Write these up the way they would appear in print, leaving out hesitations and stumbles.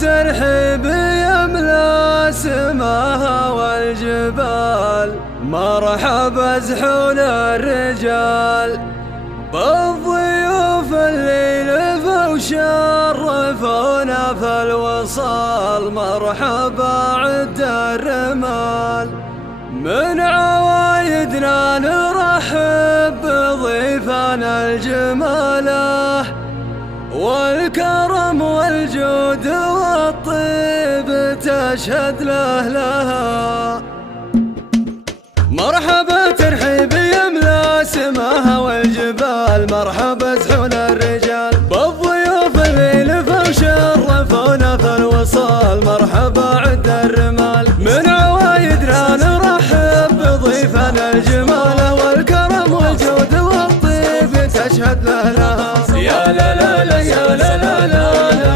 ترحيب يملأ سماها والجبال، مرحبا زحول الرجال بالضيوف اللي لفوا شرفونا في الوصال. مرحبا عد الرمال، من عوايدنا نرحب بضيفنا الجماله والكرم والجود والطيب تشهد لها. مرحبا ترحيب يملأ سماها والجبال، مرحبا زحول الرجال بالضيوف اللي لفوا شرفونا في الوصال. مرحبا عد الرمال، من عوايدنا نرحب بضيفنا الجماله والكرم والجود والطيب تشهد لها. يا لا لا لا يا لا لا لا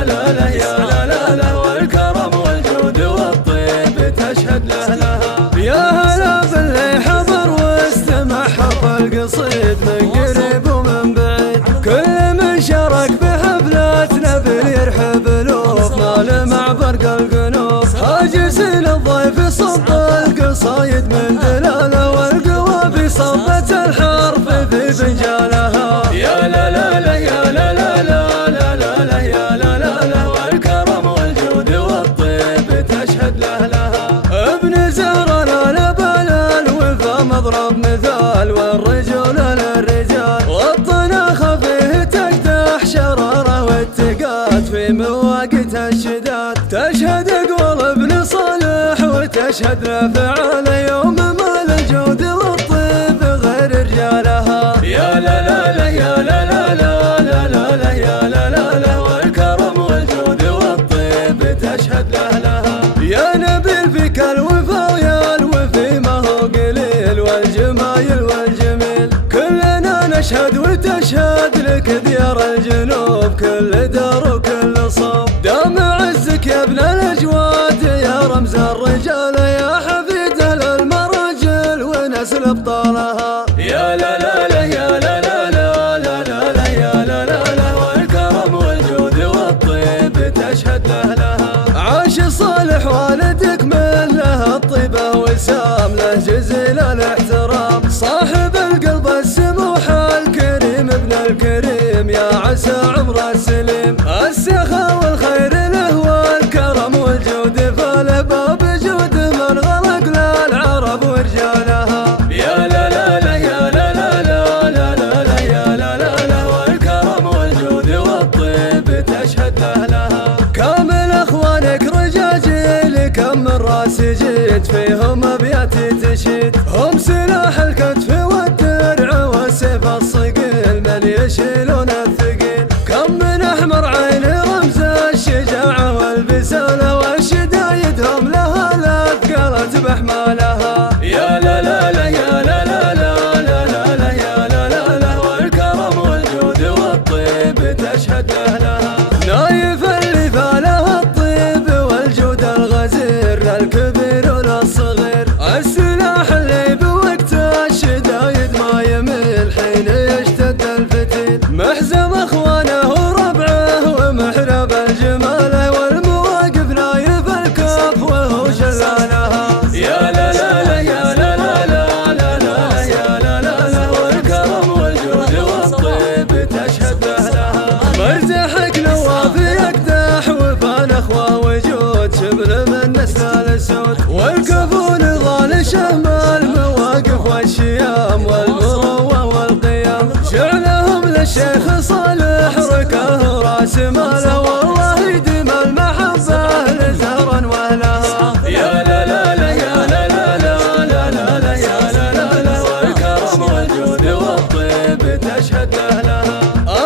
لا لا يا لا لا لا، والكرم والجود والطيب تشهد لها. يا هلا باللي حضر واستمع حرف القصيد من قريب ومن بعيد، كل من شارك بحفلاتنا بيرحب الوف مال مع برق القلوب. هاجس للضيف صب القصايد من دلاله والقوى بصبة الحرف في فنجالها. يا لا لا لا يا لا لا لا لا لا لا يا لا لا لا، والكرم والجود والطيب تشهد لها. ابن زهرنا لبال الوفا مضرب مثال، والرجل للرجال والطنا خفيه تقدح شراره والتقات في مواقت الشداد. تشهد قول ابن صالح وتشهد لفعال يوم مال الجود والطيب غير رجالها. يا لا لا لا يا لا لا لا لا لا لا يا لا لا لا، والكرم والجود والطيب تشهد لها. يا نبيل فيك الوفا ويا الوفي ما هو قليل، والجمايل والجميل كلنا نشهد وتشهد لك ديار الجنوب، كل دار وكل صوب. دام عزك يا ابن الاجواد يا رمز الرجال، يا حفيد للمراجل ونسل ابطالها. يا لا لا لا يا لا لا لا لا لا لا يا لا لا لا، والكرم والجود والطيب تشهد لها. عاش صالح والدك من له الطيبه وسام، له جزيل الاحترام صاحب القلب السموح الكريم ابن الكريم، يا عسى عمره السليم. السخاء والخير له والكرم والجود فالباب جود من غرق للعرب ورجالها. يا لا لا لا يا لا لا لا لا لا لا يا لا لا لا، والكرم والجود والطيب تشهد لها. كامل اخوانك رجاجيل كم من راس جيت فيهم ابياتي تشيد، هم سلاح الكتف والدرع والسيف الصقيل من يشيلون الثقيل. كم من احمر عين رمز الشجاعه والبساله والشدايد هم لها الاثقلت باحمالها. يا لا لا لا يا لا لا لا لا لا لا يا لا لا لا، والكرم والجود والطيب تشهد لها. نايف اللي فاله الطيب والجود الغزير للكبير وللصغير، السلاح اللي بوقت الشدايد ما يميل حين يشتد الفتيل. محزم اخوانه وربعه ومحراب الجمال والمواقف نايف الكف وهو شلالها. يا لا لا لا يا لا لا لا لا لا يا لا لا لا، والكرم والجود والطيب تشهد لها. مرتاحك نواف يقدح وفان اخوه وجود، شبل من نسل الاسود والكفون ظال شهم المواقف والشيام والمروه والقيام. شعلهم للشيخ صالح ركاه راس ماله، والله يديم المحبه لزهرا واهلها. يا لا لا لا يا لا لا لا لا لا لا يا لا لا لا، والكرم والجود والطيب تشهد لها.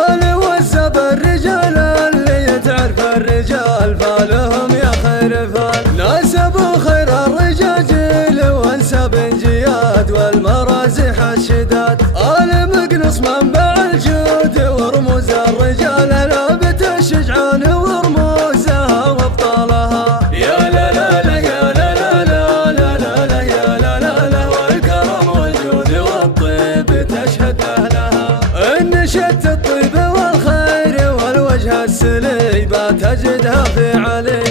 آل وزب الرجال اللي تعرف الرجال فالهم يا خير فال، ناسبوا خير الرجاجيل وانساب جياد والمرازح الشداد. آل مقنص منبع الجود ورموز الرجال، لابت الشجعان ورموزها وابطالها. يا لا لا لا يا لا لا لا لا لا لا يا لا لا لا، والكرم والجود والطيب تشهد لها. ان شت الطيب والخير والوجه السلي بتجدها في علي،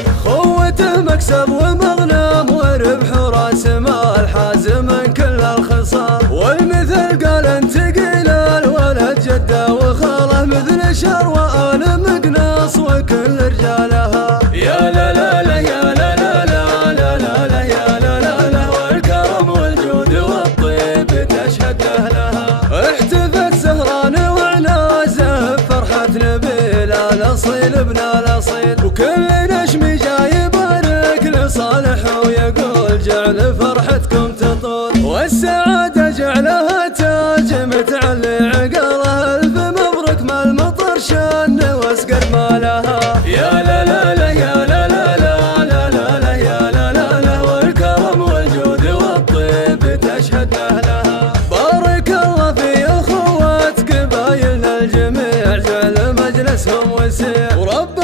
مكسب ومغنم وربح وراس مال حازم كل الخصام. والمثل قال انت قيل الولد جده وخاله مثل شروى آل مقناص وكل رجالها. يا لا لا لا يا لا لا لا لا لا لا يا لا لا لا والكرم والجود والطيب تشهد لها. احتفت سهران وعلى زهب فرحة نبيل الاصيل ابن الاصيل. وكل نشم جاي يبارك لصالح ويقول جعل فرحتكم تطول. والسعادة جعلها تاج متعلي عقاله الف مبروك ما المطر شان واسقر مالها. يا لا لا لا يا لا لا لا لا لا لا يا لا لا لا والكرم والجود والطيب تشهد لها. بارك الله في اخوات قبايلنا الجميع جعل مجلسهم وسيع. ورب